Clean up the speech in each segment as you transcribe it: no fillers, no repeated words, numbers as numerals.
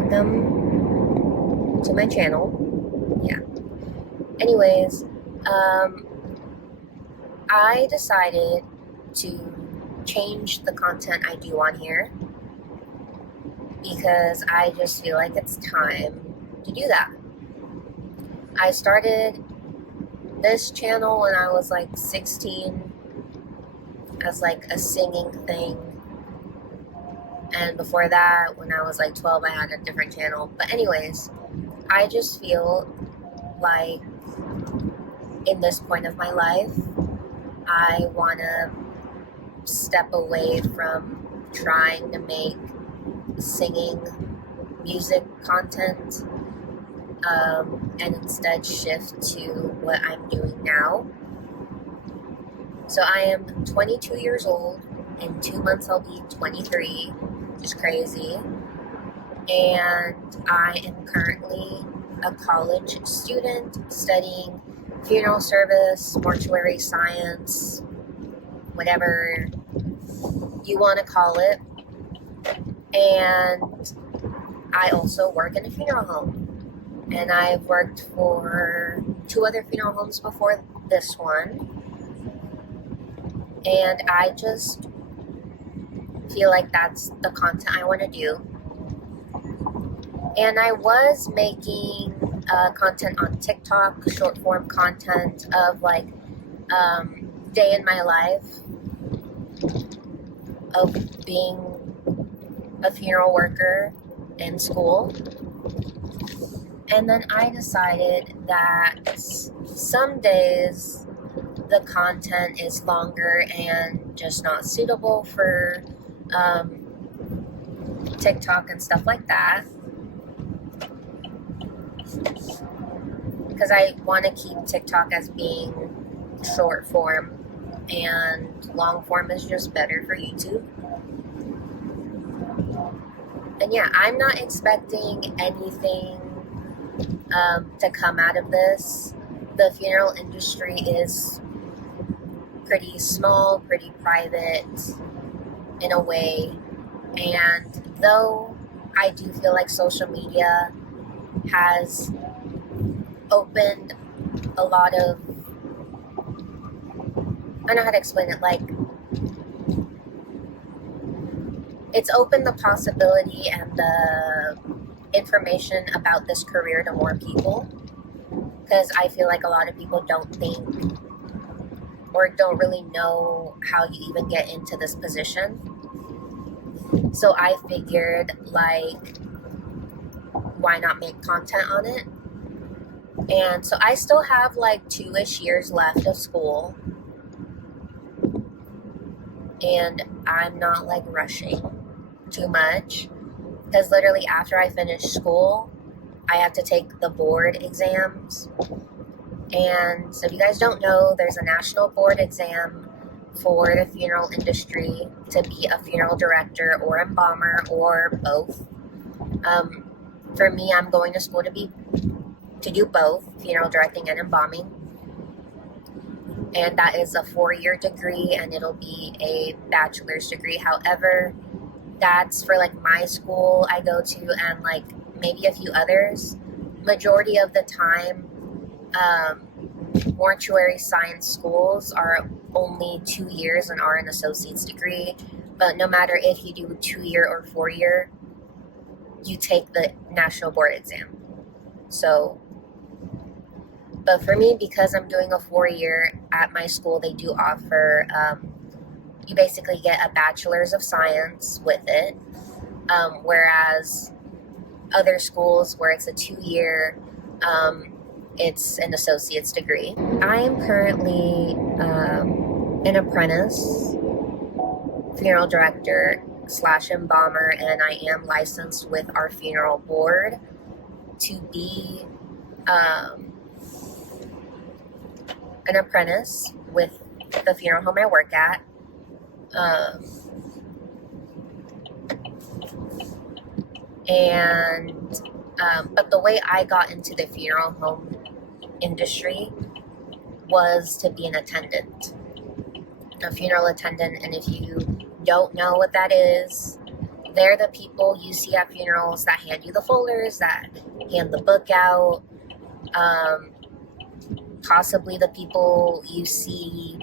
welcome to my channel. Yeah. Anyways, I decided to change the content I do on here because I just feel like it's time to do that. I started this channel when I was like 16 as like a singing thing. And before that, when I was like 12, I had a different channel. But anyways, I just feel like in this point of my life, I want to step away from trying to make singing music content and instead shift to what I'm doing now. So I am 22 years old. In 2 months I'll be 23, which is crazy. And I am currently a college student studying funeral service, mortuary science, whatever you want to call it. And I also work in a funeral home. And I've worked for 2 other funeral homes before this one. And I just feel like that's the content I want to do. And I was making content on TikTok, short form content of like day in my life of being a funeral worker in school. And then I decided that some days the content is longer and just not suitable for TikTok and stuff like that. Because I want to keep TikTok as being short form and long form is just better for YouTube. And yeah, I'm not expecting anything to come out of this. The funeral industry is pretty small, pretty private in a way. And though I do feel like social media has opened a lot of, I don't know how to explain it, like it's opened the possibility and the information about this career to more people, because I feel like a lot of people don't think or don't really know how you even get into this position. So I figured, like, why not make content on it? And so I still have like 2-ish years left of school, and I'm not like rushing too much, because literally after I finish school, I have to take the board exams. And so if you guys don't know, there's a national board exam for the funeral industry to be a funeral director or embalmer or both. For me, I'm going to school to do both, funeral directing and embalming. And that is a 4-year degree, and it'll be a bachelor's degree. However, that's for like my school I go to and like maybe a few others. Majority of the time, mortuary science schools are only 2 years and are an associate's degree. But no matter if you do 2-year or 4-year, you take the national board exam. So, but for me, because I'm doing a 4-year at my school, they do offer, you basically get a bachelor's of science with it. Whereas other schools where it's a 2-year, it's an associate's degree. I am currently an apprentice funeral director / embalmer, and I am licensed with our funeral board to be an apprentice with the funeral home I work at. But the way I got into the funeral home industry was to be an attendant, a funeral attendant. And if you don't know what that is, They're the people you see at funerals that hand you the folders, that hand the book out. Possibly the people you see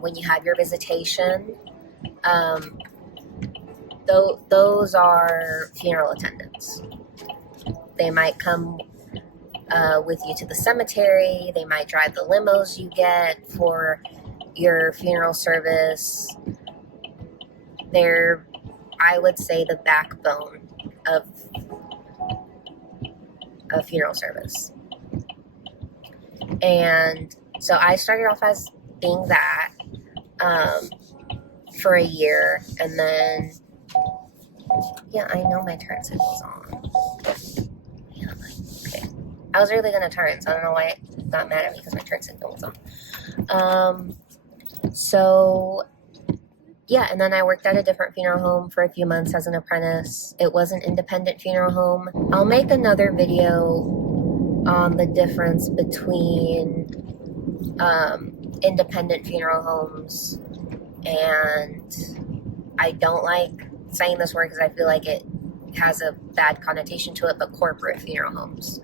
when you have your visitation. Those are funeral attendants. They might come with you to the cemetery. They might drive the limos you get for your funeral service. They're, I would say, the backbone of a funeral service. And so I started off as being that for a year, and then yeah, I know my turn signal's on. Yeah, okay. I was really gonna turn, so I don't know why it got mad at me because my turn signal was on. So yeah, and then I worked at a different funeral home for a few months as an apprentice. It was an independent funeral home. I'll make another video on the difference between independent funeral homes, and I don't like saying this word because I feel like it has a bad connotation to it, but corporate funeral homes.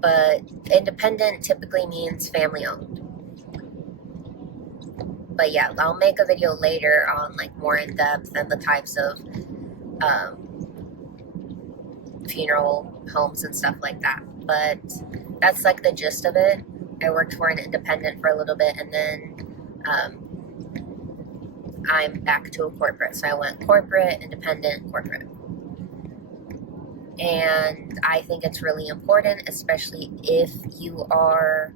But independent typically means family owned. But yeah, I'll make a video later on like more in depth and the types of funeral homes and stuff like that. But that's like the gist of it. I worked for an independent for a little bit, and then I'm back to a corporate. So I went corporate, independent, corporate. And I think it's really important, especially if you are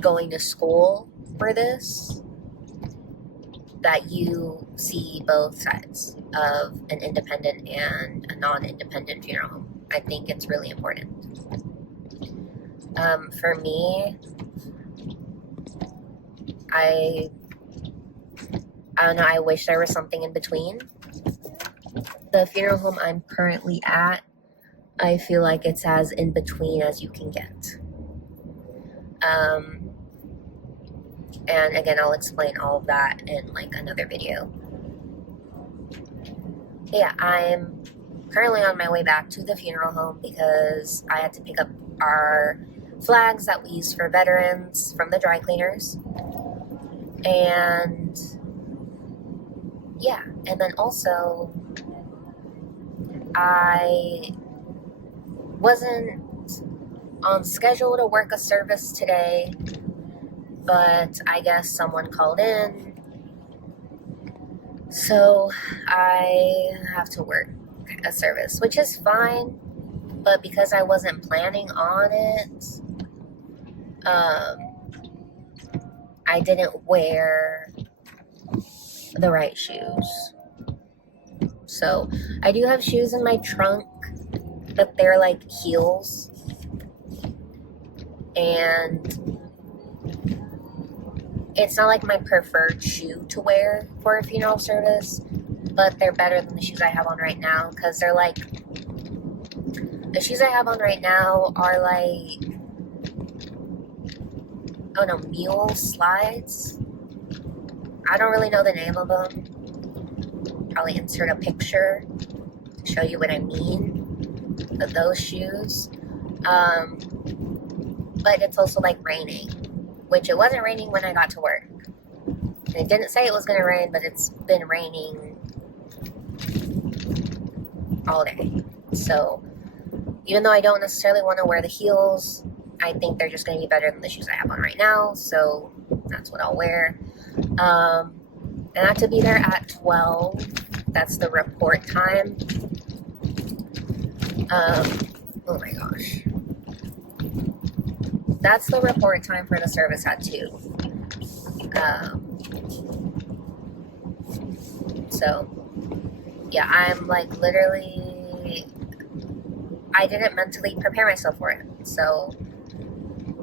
going to school for this, that you see both sides of an independent and a non-independent funeral home. I think it's really important. For me, I don't know, I wish there was something in between. The funeral home I'm currently at, I feel like it's as in between as you can get. And again, I'll explain all of that in like another video. Yeah, I'm currently on my way back to the funeral home because I had to pick up our flags that we use for veterans from the dry cleaners. And yeah, and then also I wasn't on schedule to work a service today, but I guess someone called in, so I have to work a service, which is fine, but because I wasn't planning on it, I didn't wear the right shoes. So I do have shoes in my trunk, but they're like heels, and it's not like my preferred shoe to wear for a funeral service, but they're better than the shoes I have on right now, because they're like, the shoes I have on right now are like, oh no, mule slides. I don't really know the name of them. Probably insert a picture to show you what I mean of those shoes. But it's also like raining, which it wasn't raining when I got to work. And it didn't say it was going to rain, but it's been raining all day. So even though I don't necessarily want to wear the heels, I think they're just going to be better than the shoes I have on right now. So that's what I'll wear. And I have to be there at 12. That's the report time. Oh my gosh. That's the report time for the service at 2. So, yeah, I'm like literally, I didn't mentally prepare myself for it. So,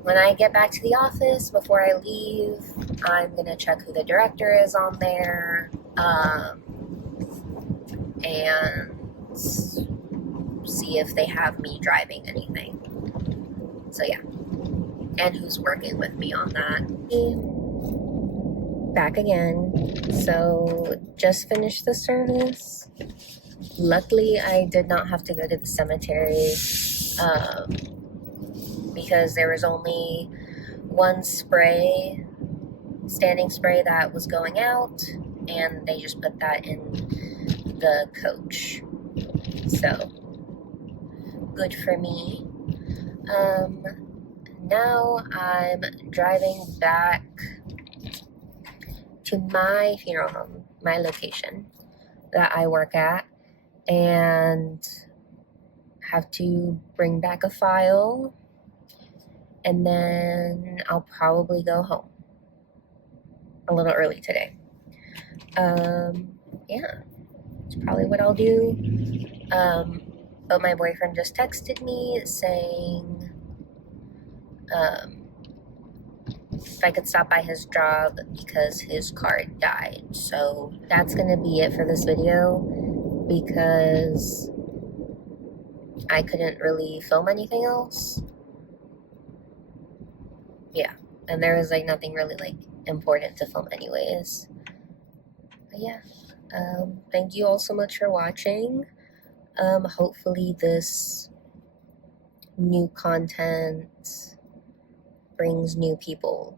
when I get back to the office, before I leave, I'm going to check who the director is on there, and see if they have me driving anything. So, yeah. And who's working with me on that. Back again. So, just finished the service. Luckily, I did not have to go to the cemetery because there was only one standing spray that was going out, and they just put that in the coach. So, good for me. Now I'm driving back to my funeral home, my location that I work at, and have to bring back a file, and then I'll probably go home a little early today. Yeah, it's probably what I'll do. But my boyfriend just texted me saying if I could stop by his job because his car died. So that's gonna be it for this video because I couldn't really film anything else. Yeah, and there was like nothing really like important to film anyways. But yeah, thank you all so much for watching. Hopefully this new content brings new people.